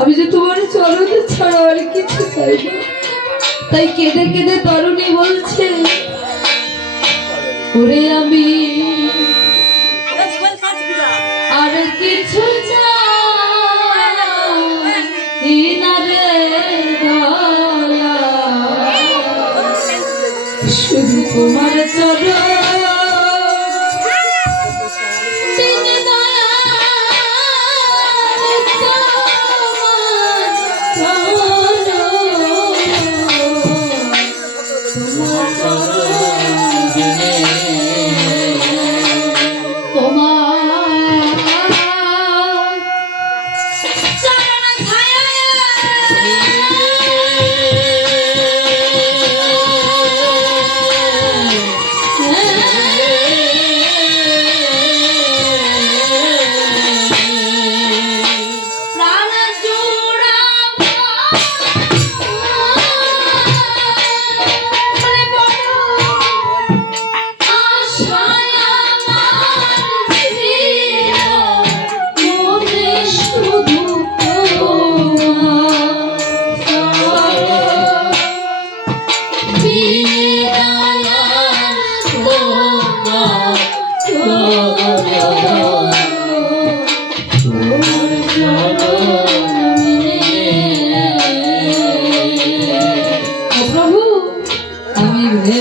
আমি যে তোমার চরণে ছাড়া আর কিছু চাই না তাই কেঁদে কেঁদে তরুণী বলছে, ওরে আমি আর কিছু। শুধু তোমার চরণ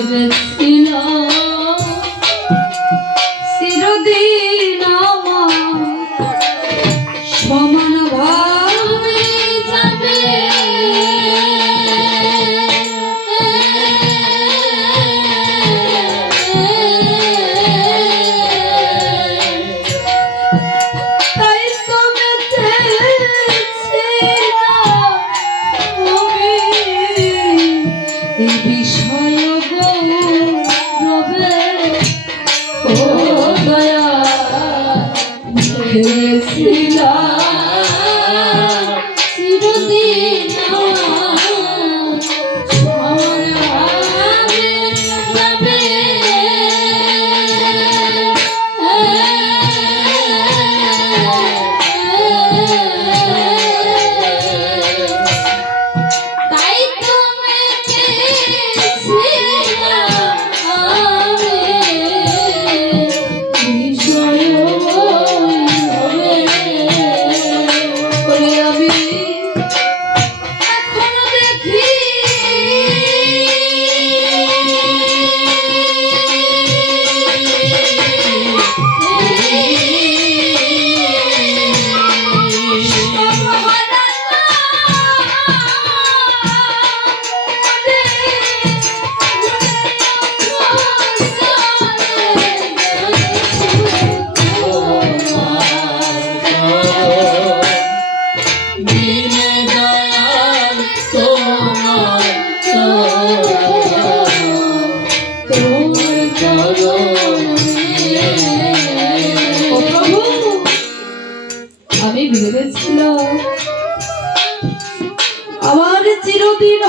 আমি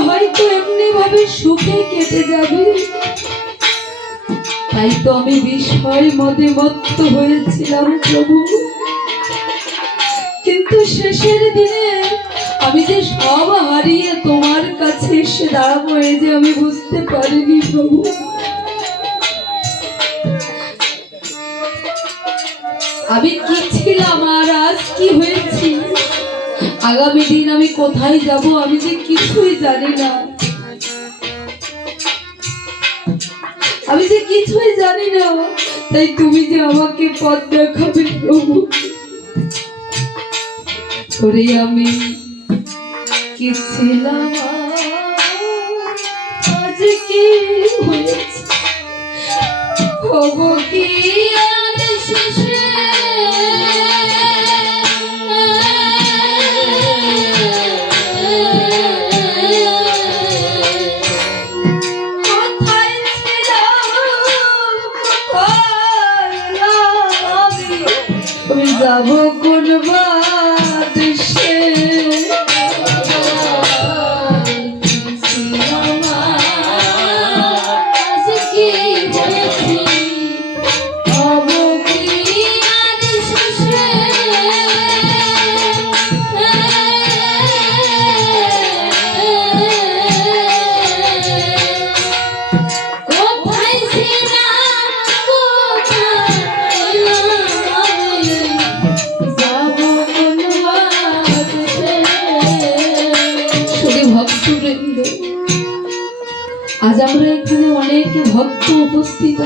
হয়তো এমনি ভাবে সুখে কেটে যাবে। তাই তো আমি বিষয় মদে মত্ত হয়েছিলাম প্রভু। কিন্তু শেষের দিনে আমি যে সব হারিয়ে তোমার কাছে এসে দাঁড়াবো এই যে আমি বুঝতে পারিনি প্রভু। আমি কি ছিলাম আর আজ কি হয়েছি? আগামী দিন আমি কোথায় যাব আমি যে কিছুই জানি না। আমি যে কিছুই জানি না, তাই তুমি যে আমাকে পথ দেখাবে প্রভু। ওরে আমি কি ছিলাম, আজ কি হয়েছে? হব কি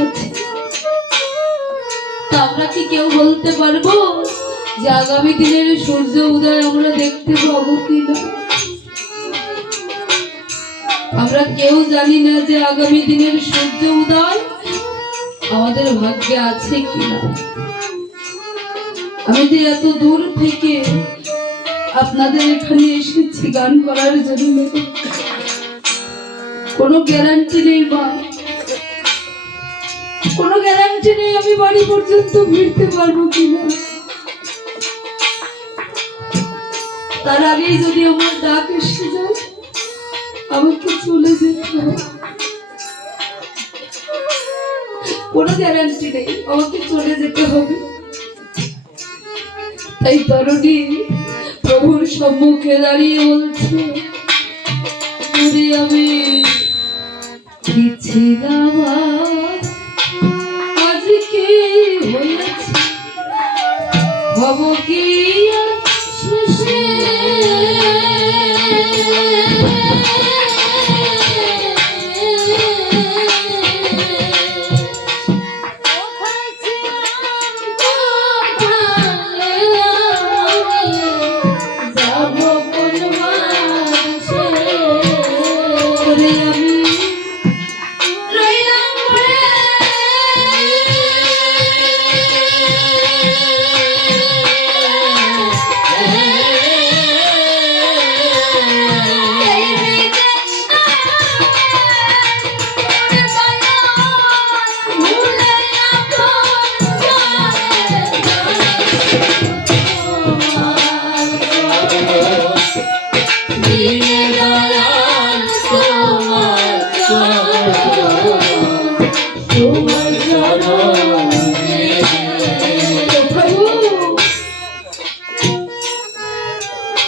আছে। তা আমরা কি কেউ বলতে পারব যে আগামী দিনের সূর্য উদয় আমরা দেখতে পাবো কিনা? আমরা কেউ জানি না যে আগামী দিনের সূর্য উদয় আমাদের ভাগ্যে আছে কিনা। আমি যে এত দূর থেকে আপনাদের এখানে এসেছি গান করার জন্য। কোনো গ্যারান্টি নেই মা। কোনো গ্যারান্টি নেই, আমি বাড়ি পর্যন্ত ফিরতে পারব কিনা? তার আগেই যদি আমার ডাক এসে যায়, আমাকে চলে যেতে হবে। কোনো গ্যারান্টি নেই, আমাকে চলে যেতে হবে। তাই তরণী, প্রভুর সম্মুখে দাঁড়িয়ে বলছে আমি আজকে হয়েছে হব কি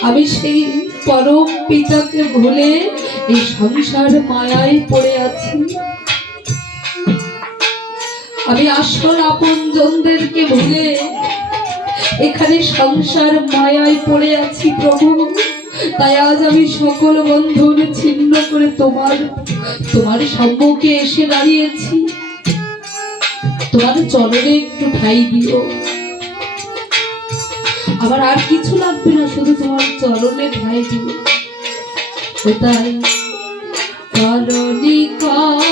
আমি সেই পরম পিতাকে ভুলে এই সংসার মায়ায় পড়ে আছি। আমি আসল আপন জনদেরকে ভুলে এখানে সংসার মায়ায় পড়ে আছি প্রভু। তাই আজ আমি সকল বন্ধন ছিন্ন করে তোমার তোমার সম্মুখে এসে দাঁড়িয়েছি। তোমার চরণে একটু ঠাই দিও। আমার আর কিছু লাগবে না শুধু তোমার চরণে ঠাই দিও। কোথায়? চরণী কোনো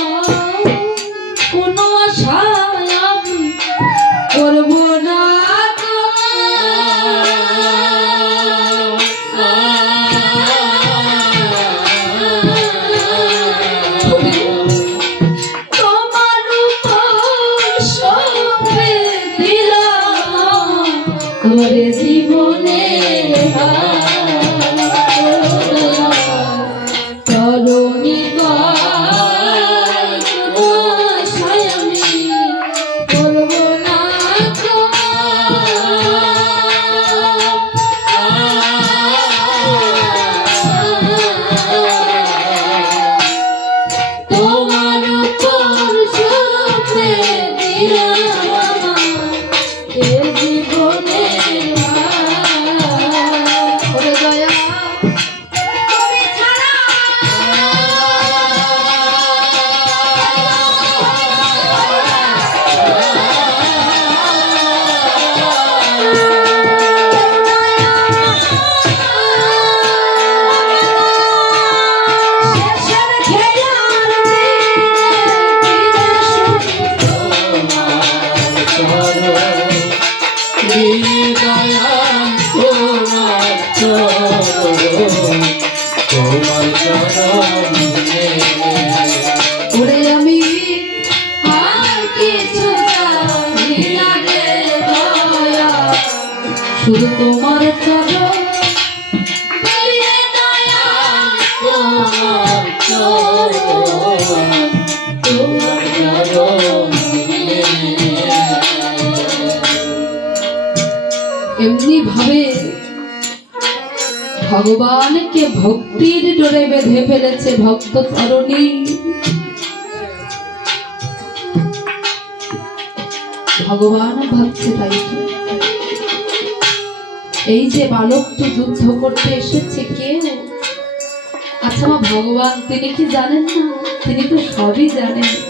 এমনি ভাবে ভগবানকে ভক্তির ডোরে বেঁধে ফেলেছে ভক্ত তরণী। ভগবান ভাবছে তাই। এই যে বালক তো যুদ্ধ করতে এসেছে কে? আচ্ছা মা ভগবান, তিনি কি জানেন না? তিনি তো সবই জানেন।